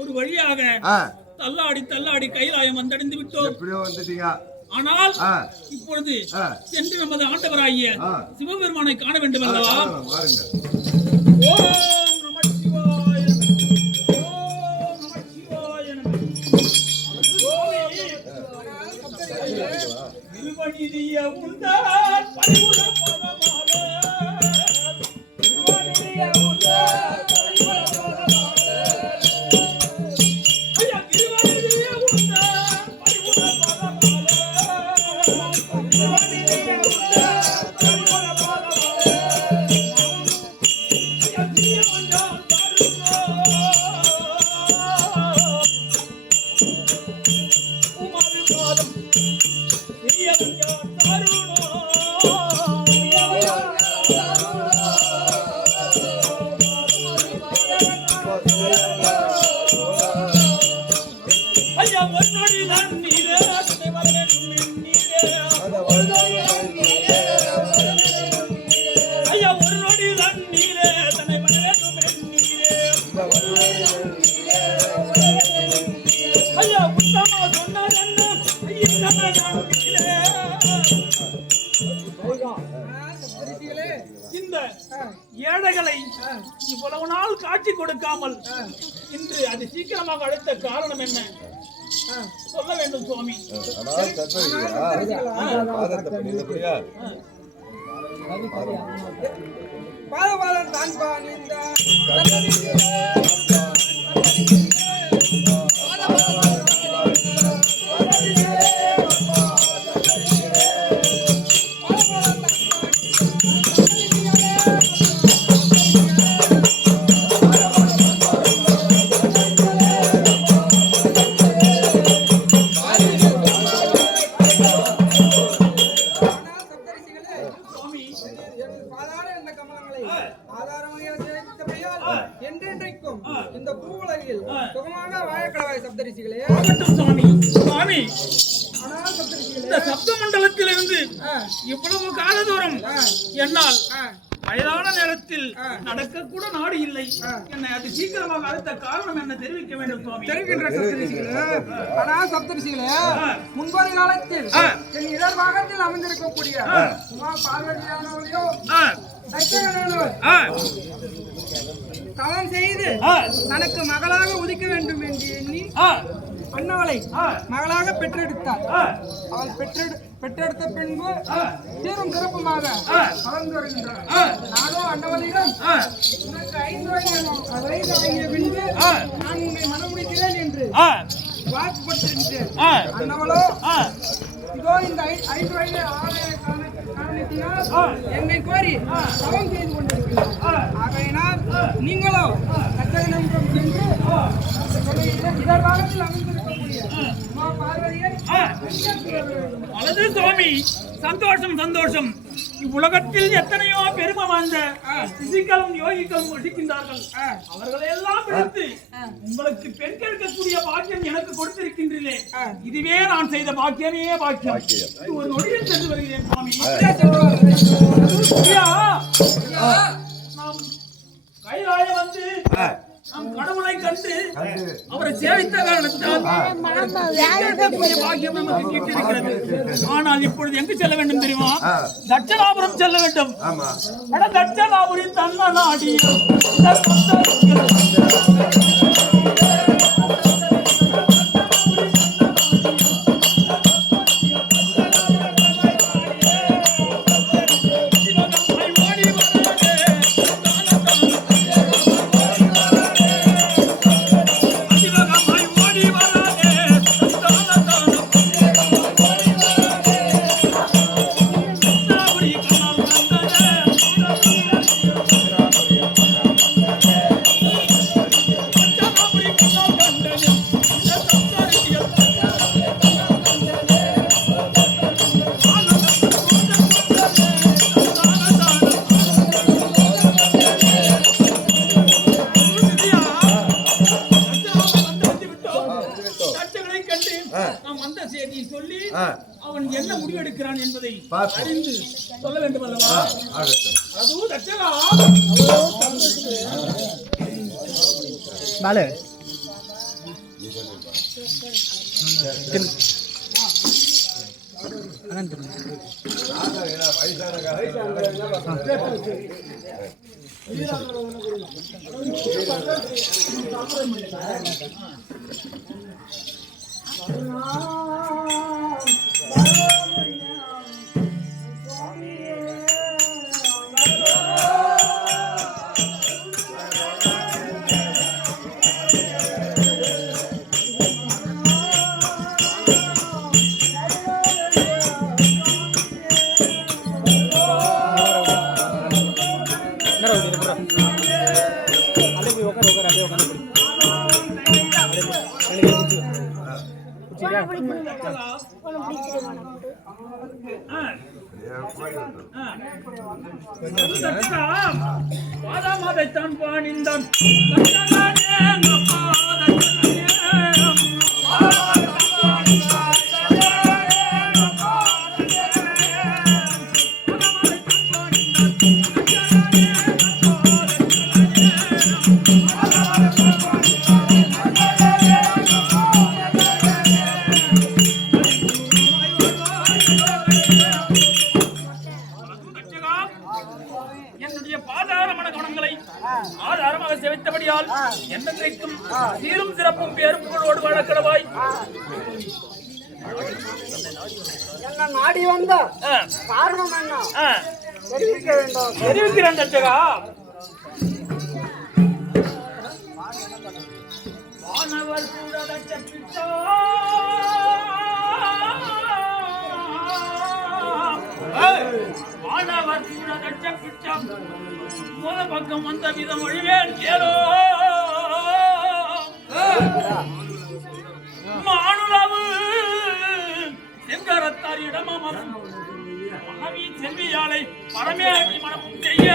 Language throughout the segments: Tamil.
ஒரு வழியாக தள்ளாடி தள்ளாடி கைலாயம் வந்தடைந்து விட்டோம். எப்படியோ வந்துட்டீங்க. ஆனால் இப்பொழுது சென்று நமது ஆண்டவராகிய சிவபெருமானை காண வேண்டும் அல்லவா? ஓம் நம சிவாய, ஓம் நம சிவாய. திருவடிய உண்டால் பரிவுல பதமாக, திருவடிய உண்டால் பரிவுல பதமாக. இந்த ஏழைகளை இவ்வளவு நாள் காட்சி கொடுக்காமல் இன்று அது சீக்கிரமாக அழைத்த காரணம் என்ன சொல்ல வேண்டும் சுவாமி. இந்த பூவுலகில் சுகமாக வாழக்கடவாய் சப்தரிசிகளே. சுவாமி, இந்த சப்த மண்டலத்திலிருந்து இவ்வளவு கால தூரம் என்னால் வயதான நேரத்தில் நடக்க கூட நாடு இல்லை. என்னை அது சீக்கிரமாக அடுத்த காரணம் என்ன தெரிவிக்க வேண்டும் சுவாமி. தெரிவிக்கின்ற சப்தரிசிகளே. ஆனால் சப்தரிசிகளே, முன்பொரு காலத்தில் என் இடர் பாகத்தில் அமைந்திருக்கக்கூடிய உமா பார்வதியானவளையோ தவம் செய்து தனக்கு மகளாக உதிக்க வேண்டும் என்று எண்ணி அண்ணவளை மகளாக பெற்றெடுத்தார். அவள் பெற்றெடுத்த பின்பு சீரும் சிறப்புமாக வளர்ந்து வருகின்றார். நானோ அண்ணவளிடம் உனக்கு 5 வயது ஆகிய பின்பு நான் உன்னை மனமுடிக்கிறேன் என்று வாக்குப்பட்டிருக்கிறேன். அண்ணவளோ இதோ இந்த 5 வயது காரணத்தினால் என்னை கோரி தவம் செய்து கொண்டிருக்கிறார். ஆகையினால் நீங்களோ கச்சகனம் சென்று இதற்காலத்தில் அமைந்திருக்கக்கூடிய உமா பார்வதியை அழகு சுவாமி. சந்தோஷம் சந்தோஷம். இவ்வுலகத்தில் எத்தனையோ பெருமை வாழ்ந்த பிசிக்களும் யோகிகளும் வசிக்கின்றார்கள். அவர்களை எல்லாம் பிடித்து உங்களுக்கு பெண் கேட்கக்கூடிய பாக்கியம் எனக்கு கொடுத்திருக்கின்றீர்களே, இதுவே நான் செய்த பாக்கியமே பாக்கியம். ஒரு நொடியில் சென்று வருகிறேன் சுவாமி. நாம் கைலாய வந்து நாம் கடவுளை கண்டு அவரை சேவித்த காரணத்தால் பாக்கியம் நமக்கு கிட்டிருக்கிறது. ஆனால் இப்பொழுது எங்கு செல்ல வேண்டும் தெரியுமா? தட்சணாபுரம் செல்ல வேண்டும். தட்சணாபுரி தன்ன நாடி தச்சகனை கண்டு நாம் வந்த செய்தியை சொல்லி அவன் என்ன முடிவெடுக்கிறான் என்பதை அறிந்து சொல்ல வேண்டும் அல்லவா? அதுவும் தச்சகா பாலு பாதாமாதைத்தான் பாணிந்தான் என்னுடைய பாதாரமான குணங்களை ஆதாரமாக செவித்தபடியால் என்னைக்கும் சீரும் சிறப்பும் பேரும் புகழோடு வாழக்கடவாய். என்ன நாடி வந்த காரணம் என்ன தெரிவிக்க வேண்டும். தெரிவிக்கிறேன் தச்சகா. வானவர் கூட வானவர் கூட தச்சப்பிச்சம் மூல பக்கம் வந்த விதம் ஒழிவேன் கேளோ மானுளவு செங்கரத்தார் இடமமரும் மனைவி செல்வியாலை பரமேவி மனமும் செய்ய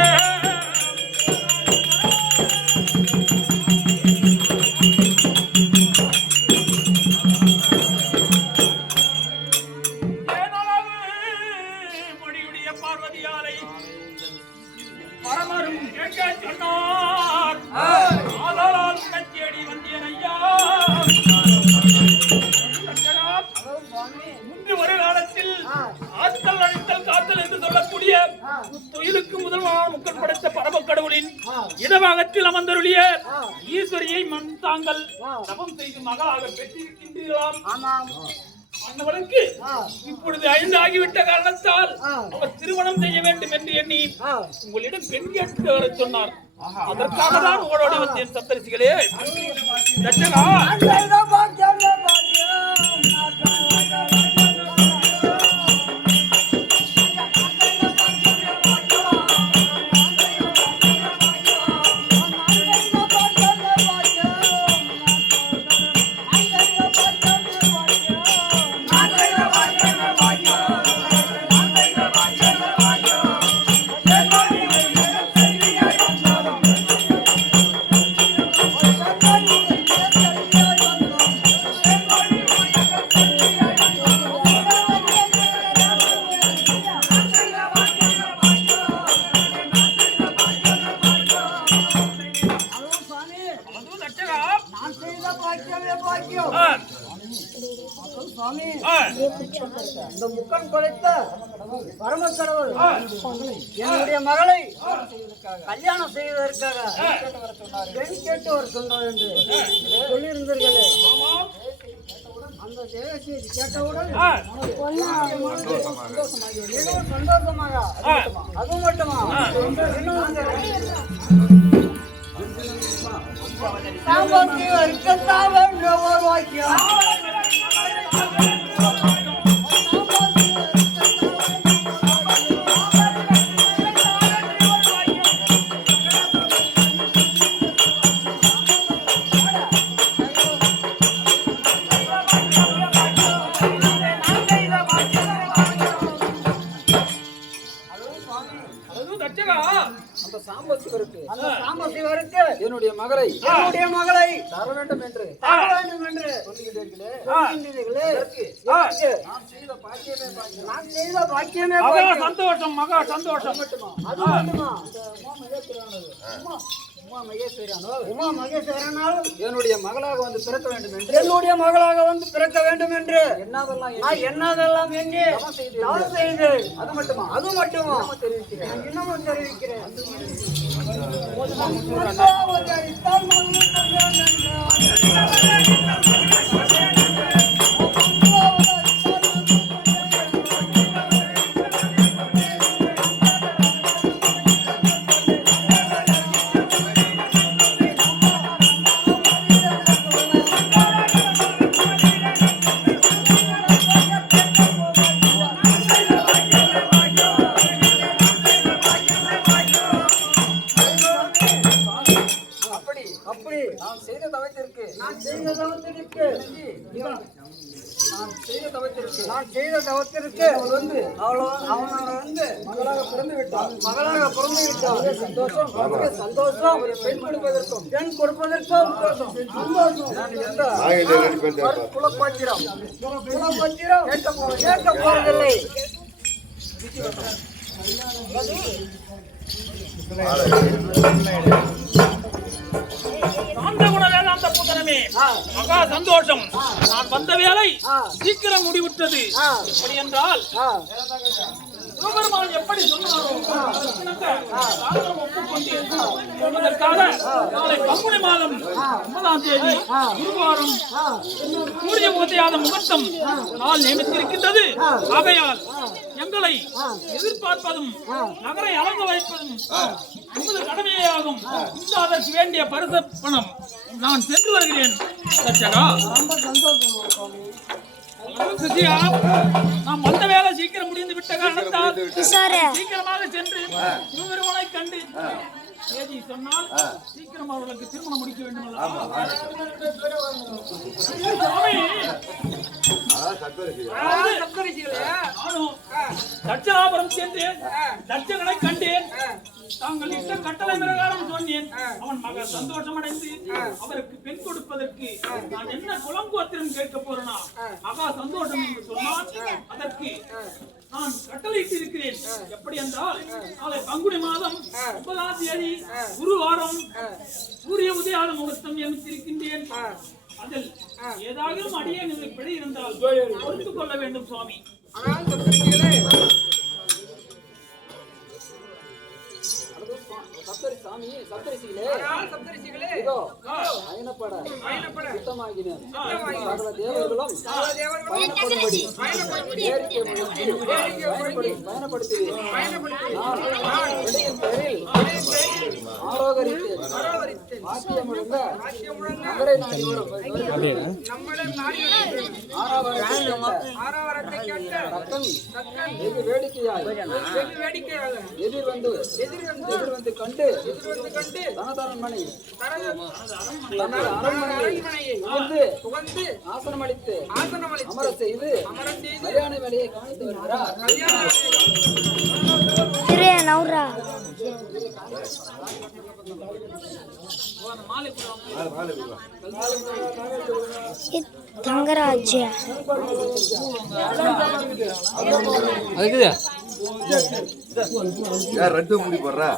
பார்வதியாலை பரமரும் கேட்க சொன்னார். ஆதலால் தேடி வந்தேன் ஐயா. முன்பு ஒரு காலத்தில் ஆத்தல் அழித்தல் காத்தல் என்று சொல்லக்கூடிய தொழிலுக்கு முதல்வரான முக்கன் படைத்த பரம கடவுளின் இடபாகத்தில் அமர்ந்தருளிய ஈஸ்வரியை மண் தாங்கள் தபம் செய்து மகளாக பெற்றிருக்கின்றீர்களாம். அண்ணவனுக்கு இப்பொழுது 5 ஆகிவிட்ட காரணத்தால் அவர் திருமணம் செய்ய வேண்டும் என்று எண்ணி உங்களிடம் பெண் கேட்டு வர சொன்னார். அதற்காக தான் உங்களோட வந்தேன் சப்தரிசிகளே. தச்சகா இந்த முக்கன் கொலைத்த பரம கடவுள் என்னுடைய மகளை கல்யாணம் செய்வதற்காக பெண் கேட்டு வர சொன்னார் என்று சொல்லியிருந்தீர்களே. அந்த தேவசேரி கேட்டவுடன் மிகவும் சந்தோஷமாக அது மட்டுமா ஒரு வாக்கியம் சாம்பசிவருக்கு அந்த சாம்பசிவருக்கு என்னுடைய மகளை தர வேண்டும் என்று சொல்லுகிறீர்களே. நான் செய்த பாக்கியமே மகா சந்தோஷம், மகா சந்தோஷம். அது மட்டுமா? உமா மகேஸ்வரனால் என்னுடைய மகளாக வந்து பிறக்க வேண்டும் என்று என்னதெல்லாம் எண்ணி தவம் செய்து அது மட்டுமா இன்னமும் தெரிவிக்கிறேன். நான் செய்த தவத்திற்கு அவன் வந்து மகளாக பிறந்து விட்டான். சந்தோஷம். ஒரு பெண் கொடுப்பதற்கும் குலப்பத்திரம் கேட்க போவதில்லை. வேதாந்த புத்தனமே, மகா சந்தோஷம். நான் வந்த வேலை சீக்கிரம் முடிவுற்றது. எப்படி என்றால் சிவபெருமான் எப்படி சொன்னாரோ ஒப்புக்கொண்டதற்காக நாளை பங்குனி மாதம் 9ஆம் தேதி குருவாரம் சூரிய உதயாத முகூர்த்தம் நாள் நியமித்திருக்கின்றது. ஆகையால் எங்களை எதிர்பார்ப்பதும் நகரை அலங்க வைப்பதும் நமது கடமையாகும். இந்த அதற்கு வேண்டிய பரிசு பணம் நான் சென்று வருகிறேன். ரொம்ப சந்தோஷம். நாம் வந்த வேலை சீக்கிரம் முடிந்து விட்ட காரணத்தால் சீக்கிரமாக சென்று சிவபெருமானை கண்டு தேதி சொன்னால் சீக்கிரம் அவர்களுக்கு திருமணம் முடிக்க வேண்டும். தட்சணாபுரம் சென்று தட்சகனை கண்டேன். தாங்கள் இஷ்ட கட்டளை பிரகாரம் சொன்னேன். அவன் மக சந்தோஷம் அடைந்து அவருக்கு பெண் கொடுப்பதற்கு நான் என்ன குலங்கோத்திரம் கேட்க போறேனா மகா சந்தோஷம் என்று சொன்னால் அதற்கு நான் கட்டளையிட்டு இருக்கிறேன். எப்படி என்றால் நாளை பங்குனி மாதம் 9ஆம் தேதி குருவாரம் சூரிய உதயாத முகூர்த்தம் நியமித்திருக்கின்றேன். அதில் ஏதாவது அடியே பிழை இருந்தால் பொறுத்துக் கொள்ள வேண்டும் சுவாமி. சப்தரிசிகளே இதோ பயணப்பட சுத்தமாகின சகல தேவர்களும் பயணப்படும்படி பயணப்படுத்துவேன். ஆரோகரித்து வாக்கியமுழங்க நகரை நாடி வரும் ஆரவாரத்தை கேட்ட வெகு வேடிக்கையாய் எதிர் வந்து கண்டு தனதரண்மனை தனது அரண்மனையை புகுந்து ஆசனமளித்து அமர செய்து கல்யாண வேலையை கவனித்து வருகிறார். தங்கராஜ்யா ரெண்டு முடி போடுறா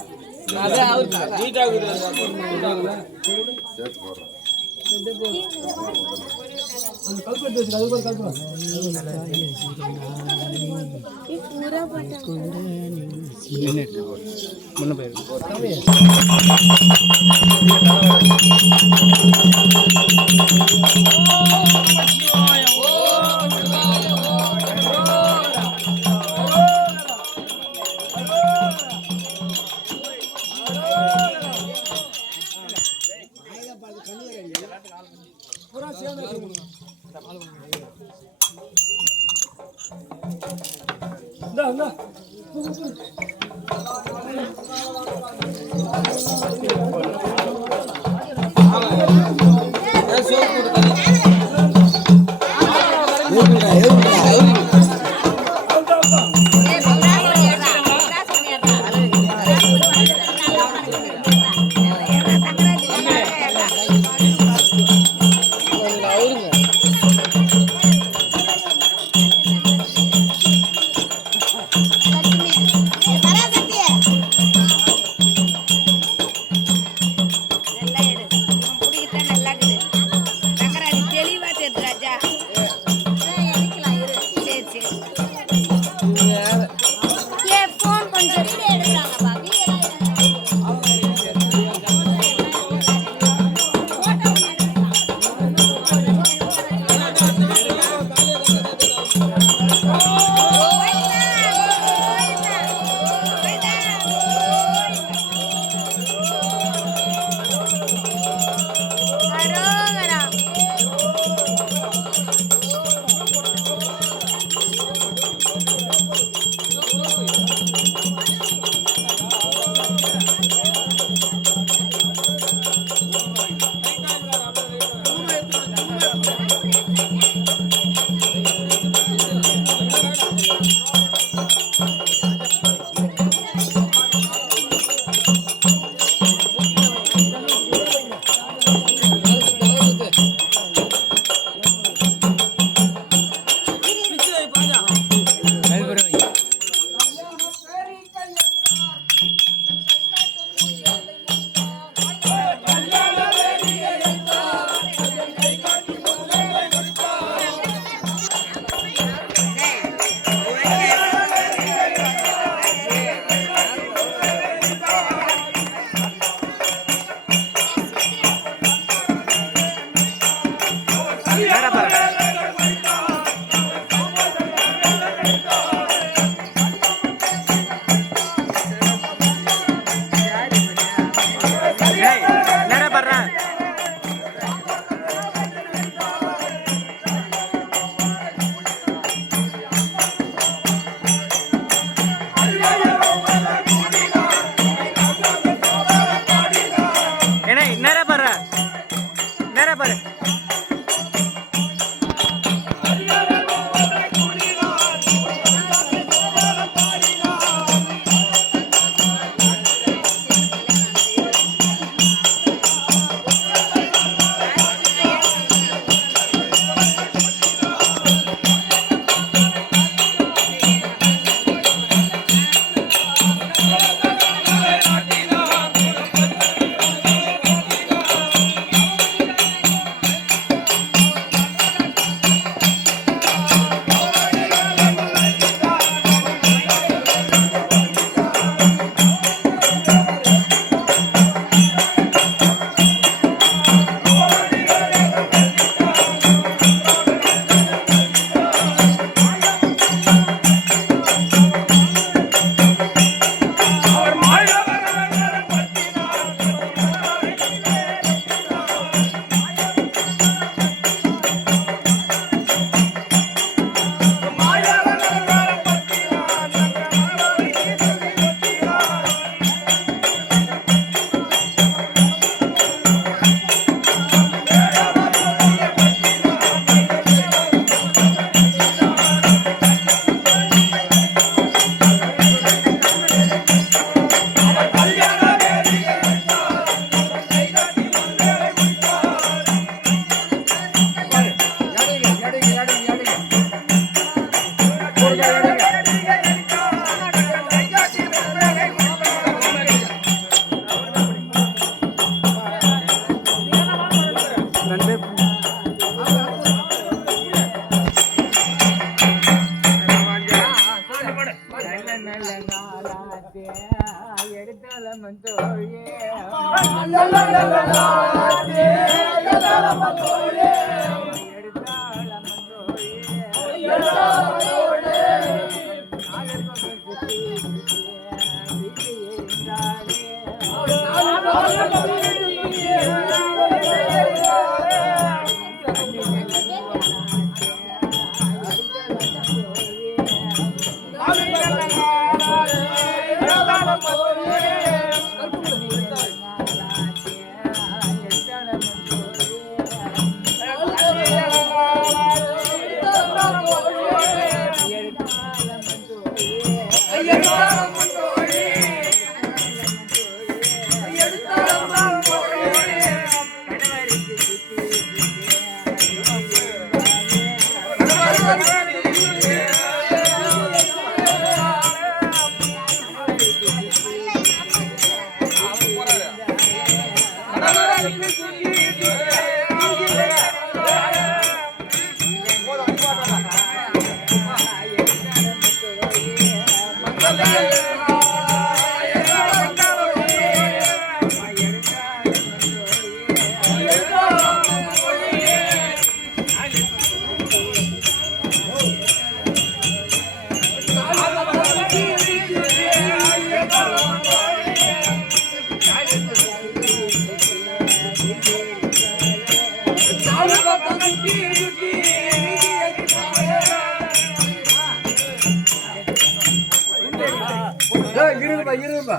இருப்பா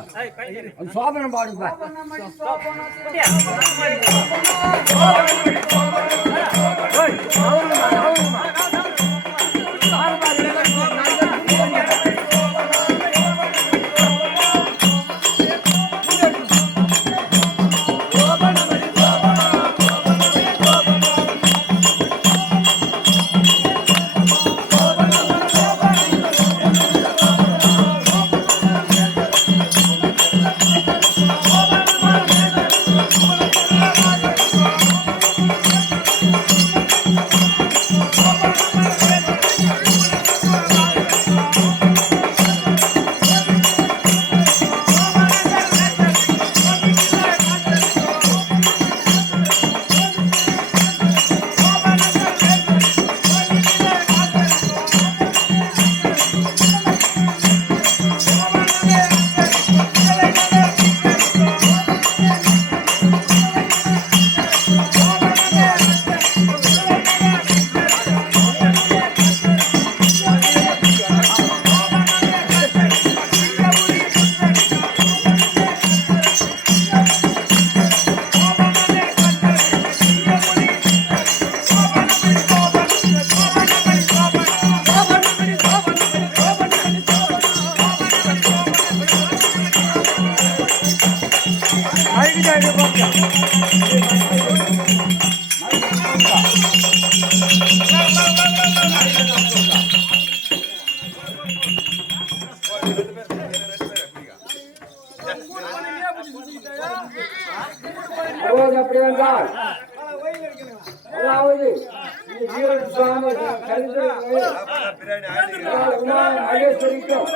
சோபனம் பாடுப்பா அப்படி என்றால் அதாவது சுவாமி மகேஸ்வரிக்கும்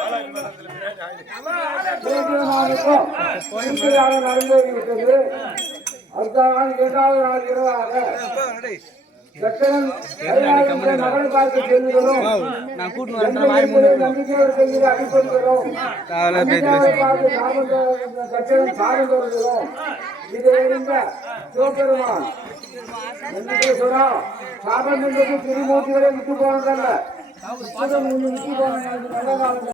நடந்துவிட்டது. அடுத்த நாள் 2வது நாள் இரவாக சக்கரன் மகளை பார்த்து செல்கிறோம். நம்பிக்கையோடு செல்கிற அனுப்புகிறோம். சக்கரன் சார்ந்து வருகிறோம். இதை இருந்த சிவபெருமான் சொன்னா சாபம் என்பது திருமூர்த்திகளை விட்டு போனதல்ல. விட்டு போன நல்ல காலம்